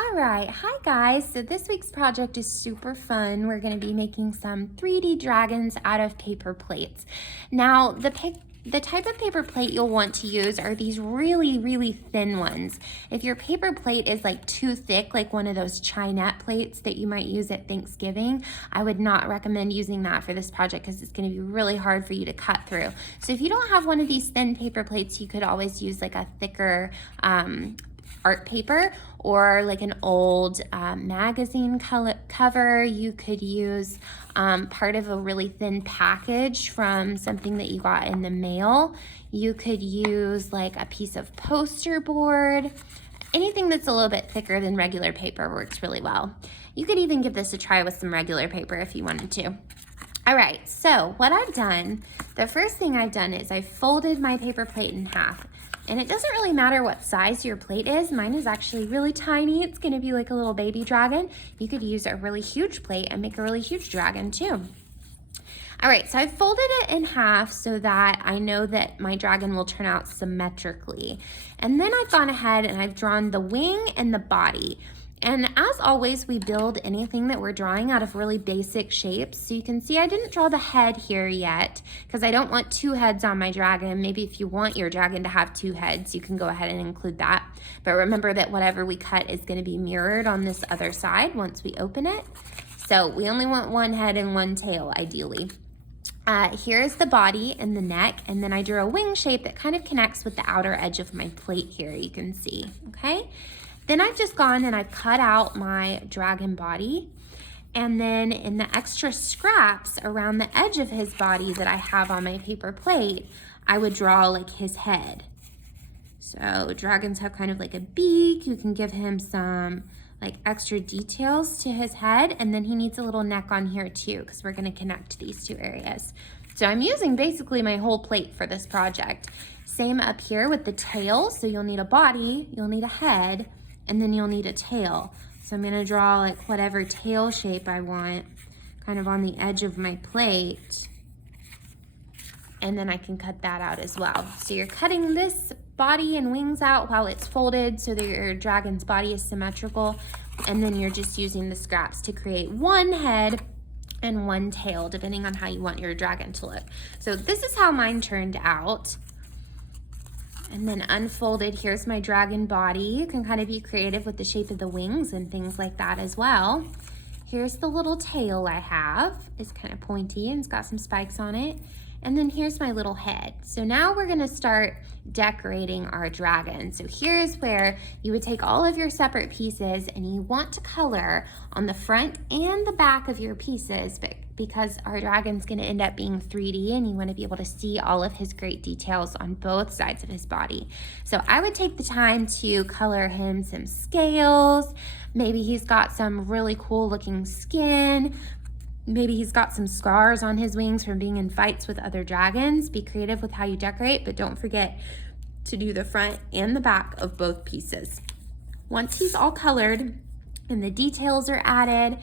All right, hi guys. So this week's project is super fun. We're going to be making some 3D dragons out of paper plates. Now, the type of paper plate you'll want to use are these really thin ones. If your paper plate is like too thick, like one of those Chinette plates that you might use at Thanksgiving, I would not recommend using that for this project because it's going to be really hard for you to cut through. So if you don't have one of these thin paper plates, you could always use like a thicker art paper or like an old magazine cover. You could use part of a really thin package from something that you got in the mail. You could use like a piece of poster board. Anything that's a little bit thicker than regular paper works really well. You could even give this a try with some regular paper if you wanted to. All right, so what I've done, the first thing I've done is I folded my paper plate in half. And it doesn't really matter what size your plate is. Mine is actually really tiny. It's gonna be like a little baby dragon. You could use a really huge plate and make a really huge dragon too. All right, so I've folded it in half so that I know that my dragon will turn out symmetrically. And then I've gone ahead and I've drawn the wing and the body. And as always, we build anything that we're drawing out of really basic shapes. So you can see I didn't draw the head here yet because I don't want two heads on my dragon. Maybe if you want your dragon to have two heads, you can go ahead and include that. But remember that whatever we cut is going to be mirrored on this other side once we open it. So we only want one head and one tail, ideally. Here's the body and the neck, and then I drew a wing shape that kind of connects with the outer edge of my plate here, you can see, okay? Then I've just gone and I've cut out my dragon body, and then in the extra scraps around the edge of his body that I have on my paper plate, I would draw like his head. So dragons have kind of like a beak. You can give him some like extra details to his head, and then he needs a little neck on here too because we're going to connect these two areas. So I'm using basically my whole plate for this project. Same up here with the tail. So you'll need a body, you'll need a head, and then you'll need a tail. So I'm gonna draw like whatever tail shape I want kind of on the edge of my plate. And then I can cut that out as well. So you're cutting this body and wings out while it's folded so that your dragon's body is symmetrical. And then you're just using the scraps to create one head and one tail, depending on how you want your dragon to look. So this is how mine turned out. And then unfolded, here's my dragon body. You can kind of be creative with the shape of the wings and things like that as well. Here's the little tail I have. It's kind of pointy and it's got some spikes on it. And then here's my little head. So now we're gonna start decorating our dragon. So here's where you would take all of your separate pieces and you want to color on the front and the back of your pieces, but because our dragon's gonna end up being 3D and you wanna be able to see all of his great details on both sides of his body. So I would take the time to color him some scales. Maybe he's got some really cool looking skin. Maybe he's got some scars on his wings from being in fights with other dragons. Be creative with how you decorate, but don't forget to do the front and the back of both pieces. Once he's all colored and the details are added,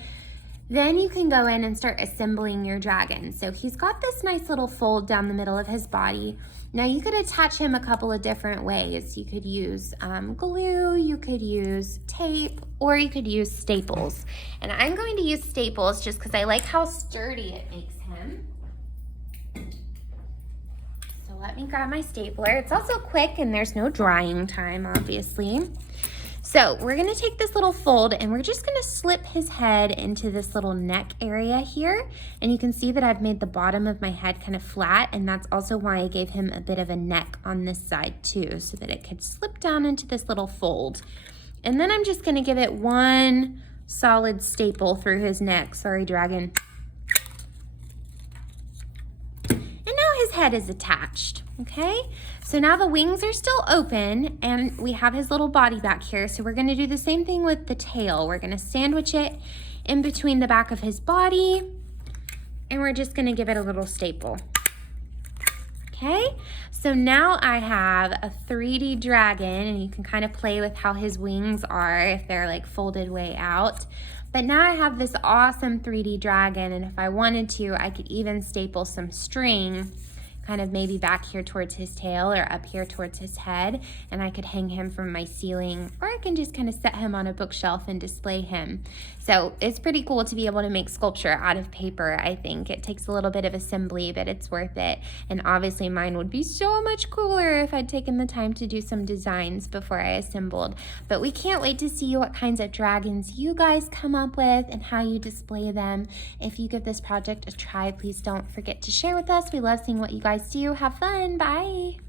then you can go in and start assembling your dragon. So he's got this nice little fold down the middle of his body. Now you could attach him a couple of different ways. You could use glue, you could use tape, or you could use staples. And I'm going to use staples just because I like how sturdy it makes him. So let me grab my stapler. It's also quick and there's no drying time, obviously. So we're gonna take this little fold and we're just gonna slip his head into this little neck area here. And you can see that I've made the bottom of my head kind of flat, and that's also why I gave him a bit of a neck on this side too, so that it could slip down into this little fold. And then I'm just gonna give it one solid staple through his neck. Sorry, dragon. And now his head is attached, okay? So now the wings are still open and we have his little body back here. So we're gonna do the same thing with the tail. We're gonna sandwich it in between the back of his body and we're just gonna give it a little staple. Okay, so now I have a 3D dragon, and you can kind of play with how his wings are if they're like folded way out. But now I have this awesome 3D dragon, and if I wanted to, I could even staple some string kind of maybe back here towards his tail or up here towards his head, and I could hang him from my ceiling, or I can just kind of set him on a bookshelf and display him. So it's pretty cool to be able to make sculpture out of paper. I think it takes a little bit of assembly, but it's worth it. And obviously mine would be so much cooler if I'd taken the time to do some designs before I assembled. But we can't wait to see what kinds of dragons you guys come up with and how you display them. If you give this project a try, please don't forget to share with us. We love seeing what you guys do. Have fun. Bye.